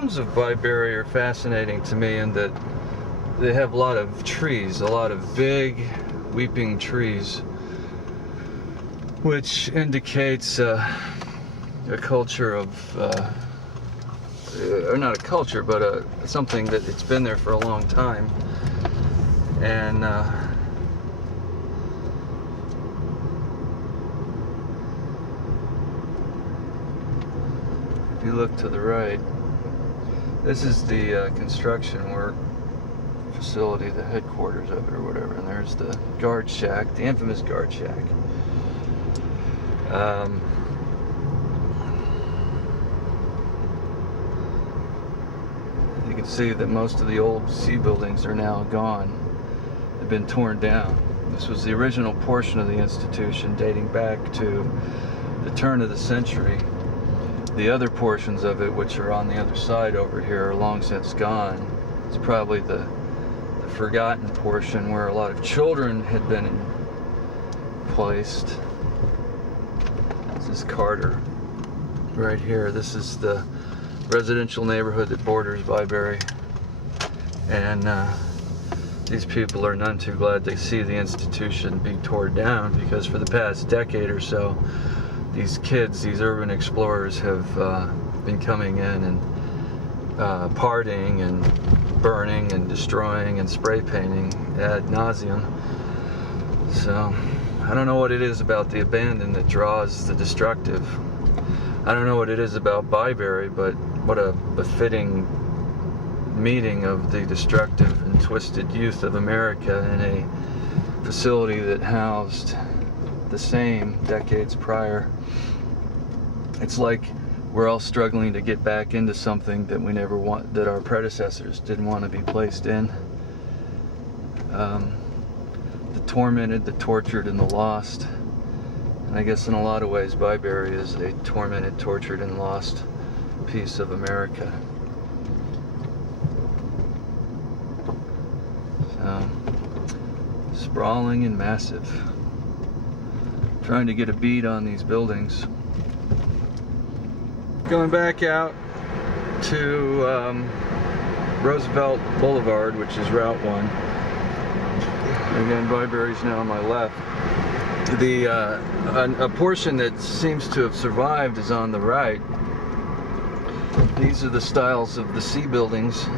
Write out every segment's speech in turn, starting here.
grounds of Byberry are fascinating to me in that they have a lot of trees, a lot of big weeping trees, which indicates a culture of, or not a culture, but something that it's been there for a long time. And if you look to the right, this is the construction work facility, the headquarters of it or whatever, and there's the guard shack, the infamous guard shack. You can see that most of the old C buildings are now gone. They've been torn down. This was the original portion of the institution dating back to the turn of the century. The other portions of it, which are on the other side over here, are long since gone. It's probably the forgotten portion where a lot of children had been placed. This is Carter right here. This is the residential neighborhood that borders Byberry, and these people are none too glad to see the institution be torn down, because for the past decade or so these kids, these urban explorers, have been coming in and partying and burning and destroying and spray painting ad nauseum. So I don't know what it is about the abandoned that draws the destructive. I don't know what it is about Byberry, but what a befitting meeting of the destructive and twisted youth of America in a facility that housed the same decades prior. It's like we're all struggling to get back into something that we never want, that our predecessors didn't want to be placed in. The tormented, the tortured, and the lost. And I guess in a lot of ways Byberry is a tormented, tortured, and lost piece of America. So, sprawling and massive. Trying to get a bead on these buildings. Going back out to Roosevelt Boulevard, which is Route 1. Again, Byberry's now on my left. A portion that seems to have survived is on the right. These are the styles of the C buildings.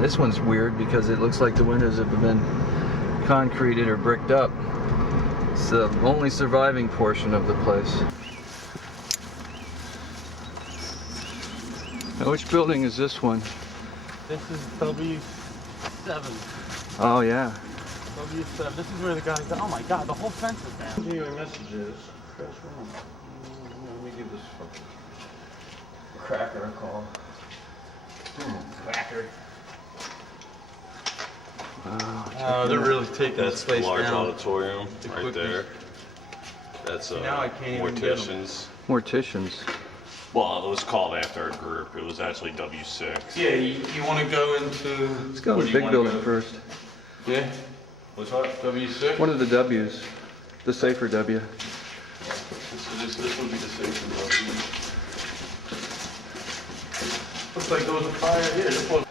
This one's weird because it looks like the windows have been concreted or bricked up. It's the only surviving portion of the place. Now, which building is this one? This is W7. Oh yeah. W7. This is where the guys. Oh my God! The whole fence is down. Continuing messages. Press 1. Let me give this cracker a call. Cracker. Wow. They're really taking That's the space large down. auditorium The right quickness. there. That's Now I can't even get 'em. Morticians. Morticians. Well, it was called after a group. It was actually W6. Yeah, you want to go into. Let's go where with do big you wanna building go? first. Yeah. Which one? W6. What are the W's? The safer W. This would be the safer W. Looks like there was a fire here. This was.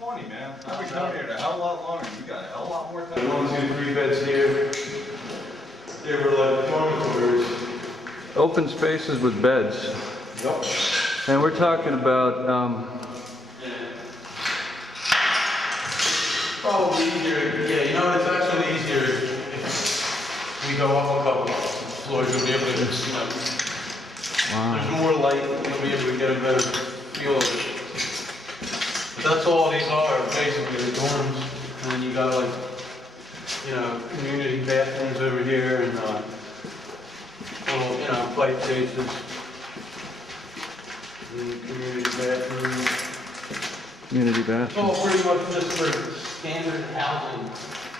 Funny, man. I've been coming here a hell of a lot longer. You got a hell of a lot more time. 1, 2, 3 beds here. They were like dormitories. Open spaces with beds. Yep. And we're talking about Probably easier. Yeah, you know, it's actually easier if we go up a couple floors. You'll be able to, you know, there's more light. You'll be able to get a better feel of it. But that's all these are, basically, the dorms. And then you got like, you know, community bathrooms over here and little, you know, fight spaces. And community bathrooms. community It's bathroom. all pretty much just for standard housing.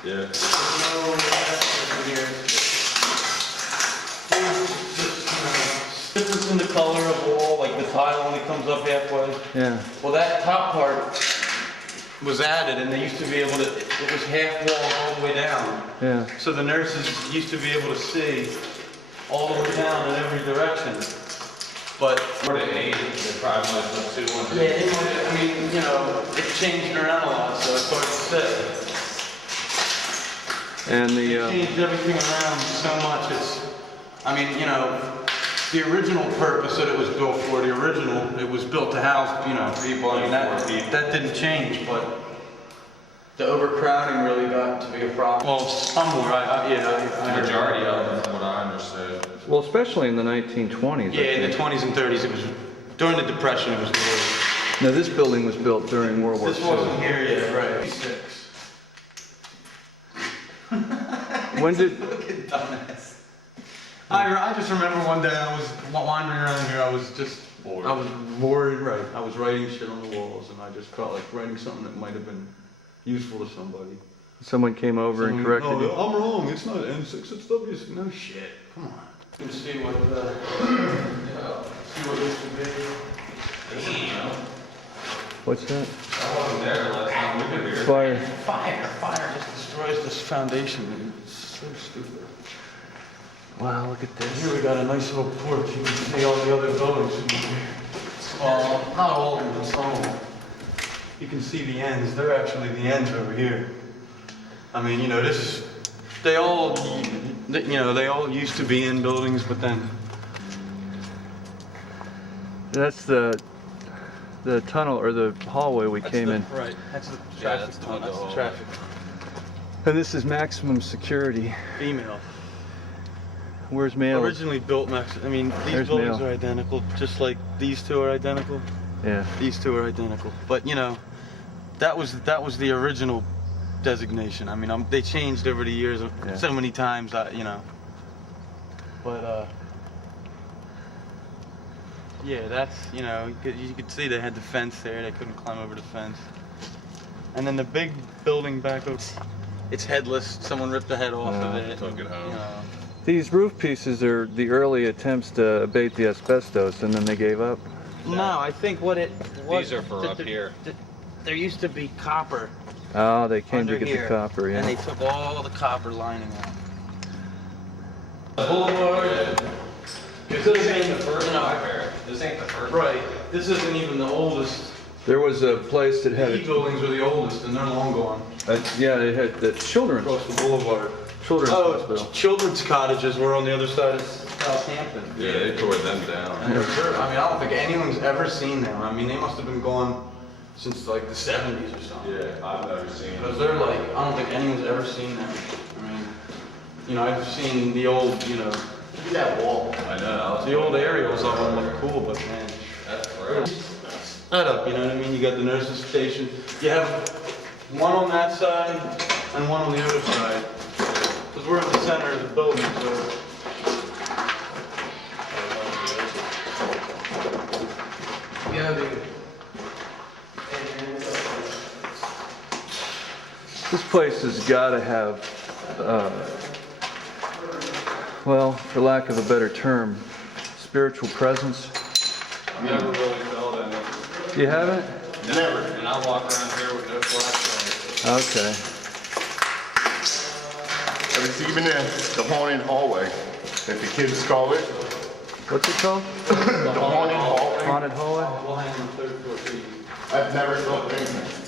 Yeah. There's no bathroom in here. Just, you know, difference in the color of the wall, like the tile only comes up halfway. Yeah. Well, that top part was added, and they used to be able to, it was half wall all the way down. Yeah. So the nurses used to be able to see all the way down in every direction. But For the age, they probably might have been 200. yeah, I mean, you know, it changed around a lot, so it's hard to say. And It the changed everything around so much. I mean, you know, the original purpose that it was built for, it was built to house, you know, people. I mean, that didn't change, but the overcrowding really got to be a problem. Well, somewhere, The majority of them, from what I understood. well, especially in the 1920s. I Yeah, in the think. 20s and 30s, it was, during the Depression, it was the worst. Now this building was built during World War This II. wasn't here yet, right? When did? Fucking dumbass. I just remember one day I was wandering around here. I was bored. Right. I was writing shit on the walls, and I just felt like writing something that might have been useful to somebody. Someone came over and corrected you. I'm wrong. It's not N6. It's W. No shit. Come on. You can see what used to be. What's that? I wasn't there last time we were here. Fire. Fire just destroys this foundation. It's so stupid. Wow, look at this. Here we got a nice little porch. You can see all the other buildings. Well, not all of them, but some of them. You can see the ends. They're actually the ends over here. I mean, you know, they all used to be in buildings, but then. That's the tunnel or the hallway we came in. Right. That's the Yeah, traffic that's the tunnel. That's the window. traffic. And this is maximum security. Female. Where's male? Originally built I mean, these There's buildings male. are identical, just like these two are identical. Yeah. These two are identical. But you know, that was the original designation. I mean, they changed over the years so many times. You know. But yeah, that's, you know, you could see they had the fence there. They couldn't climb over the fence. And then the big building back over, it's headless. Someone ripped the head off of it. Took it home. You know. These roof pieces are the early attempts to abate the asbestos, and then they gave up. No, I think what it was. These are for up here. There used to be copper Oh, they came under to get here, the copper, and they yeah. took all the copper lining out. Boulevard. This ain't the first Byberry. This ain't the first. Right. This isn't even the oldest. There was a place that had The buildings are the oldest, and they're long gone. yeah, they had the children's Across the boulevard. hospital. Children's cottages were on the other side of Southampton. Yeah, they tore them down. And I mean, I don't think anyone's ever seen them. I mean, they must have been gone since like the 70s or something. Yeah, I've never seen Because them. they're like, I don't think anyone's ever seen them. I mean, you know, I've seen the old, you know, look at that wall. I know. The old aerials of them look cool, but man, That's correct. set up, you know what I mean? You got the nurses station. You have one on that side and one on the other side. Because we're in the center of the building, so. Yeah, dude. This place has got to have, well, for lack of a better term, spiritual presence. I've never really felt any. You haven't? Never. And I walk around here with no flashlight. Okay. It's even the haunted hallway, that the kids call it. What's it called? The haunted hallway. Haunted hallway? We'll hang on the third floor, please. I've never felt anything.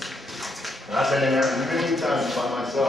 And I've been in there many times by myself.